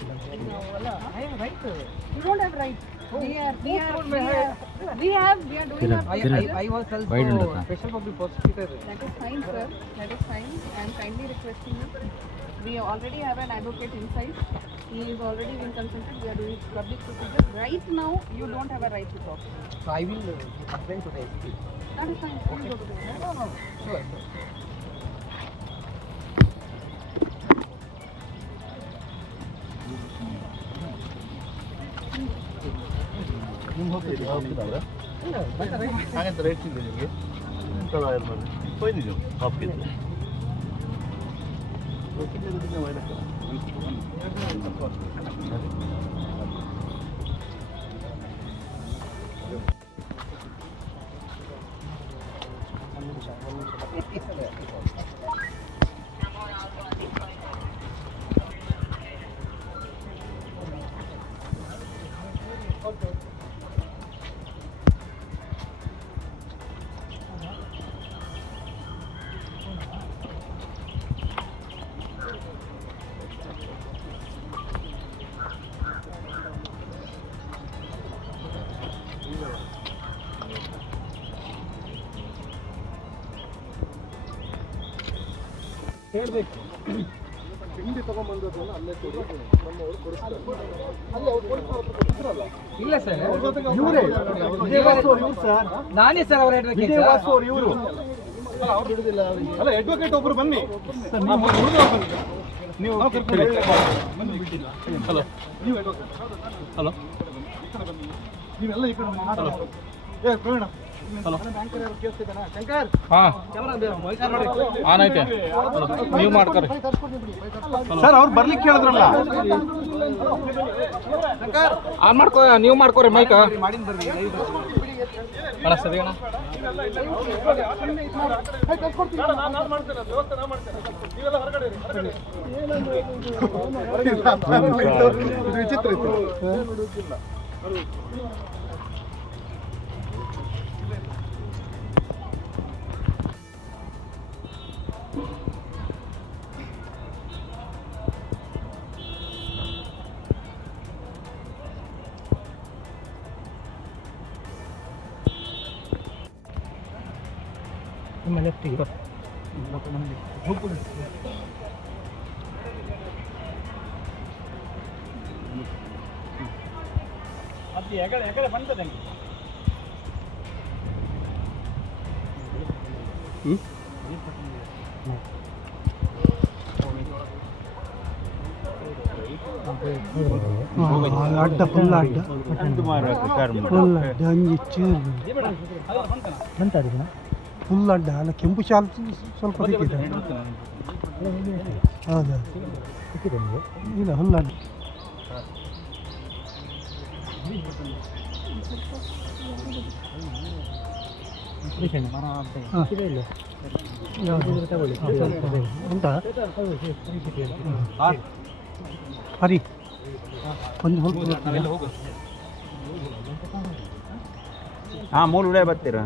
I have right. You don't have right. We are doing I was also special public prosecutor. That is fine, sir. That is fine. I am kindly requesting you. We already have an advocate inside. He is already been consulted. We are doing public procedure. Right now, you don't have a right to talk. So I will complain to the SP. That is fine. Please go to the No. Sure. ಹಾಗಂತ rate ಇದೆ ನಿಮಗೆ ಹೋಯ್ದಿದ್ದು ಹಾಫ್ಗಿದ್ದು ಹೇಳಬೇಕು ತಿಂಡಿ ತಗೊಂಡ್ಬಂದದನ್ನು ಅಲ್ಲೇ ಕೊಡಿ ನಮ್ಮವರು ಕೊಡಿಸ್ತಾರೆ ಅಲ್ಲಿ ಅವ್ರು ಕೊಡಿಸ್ತಾರಲ್ಲ ಇಲ್ಲ ಸರ್ ಇವರೇ ಇವ್ರು ಸರ್ ನಾನೇ ಸರ್ ಅವರ ಅಡ್ವೊಕೇಟ್ ಇವರು ಅಲ್ಲ ಅವ್ರು ಬಿಡುದಿಲ್ಲ ಅವರಿಗೆ ಅಲ್ಲ ಅಡ್ವೊಕೇಟ್ ಒಬ್ರು ಬನ್ನಿ ನೀವು ಬನ್ನಿ ಬಿಟ್ಟಿಲ್ಲ ಹಲೋ ನೀವು ಅಡ್ವೊಕೇಟ್ ಹಲೋ ನೀವೆಲ್ಲ ಈ ಕಡೆ ಮಾತಾಡೋ ಏ ಪ್ರವೀಣ ಆನ್ ಐತೆ ನೀವು ಮಾಡ್ಕೊರಿ ಸರ್ ಅವ್ರು ಬರ್ಲಿಕ್ಕೆ ಹೇಳಿದ್ರಲ್ಲ ಆನ್ ಮಾಡ್ಕೋ ನೀವು ಮಾಡ್ಕೋರಿ ಮೈಕ್ ಅಣ್ಣ ಸರಿ ಅಣ್ಣ ವಿಚಿತ್ರ ಇತ್ತು ನಿಮ್ಮ ಲೆಫ್ಟಿಗೆ ಅದು ಎಗಡೆ ಬಂತದೆ ಅಡ್ಡ ಫುಲ್ ಅಡ್ಡ ಫುಲ್ ಅಡ್ಡ ಹಂಗೆ ಫುಲ್ ಅಡ್ಡ ಅಲ್ಲ ಕೆಂಪು ಶಾಲ್ ಸ್ವಲ್ಪ ಸಿಕ್ಕಿದೆ ಹೌದಾ ಇಲ್ಲ ಫುಲ್ ಅಡ್ಡ ಉಂಟಾ ಹರಿ ಒಂದು ಸ್ವಲ್ಪ ಹಾಂ 3 ಉಡೆ ಬರ್ತೀರಾ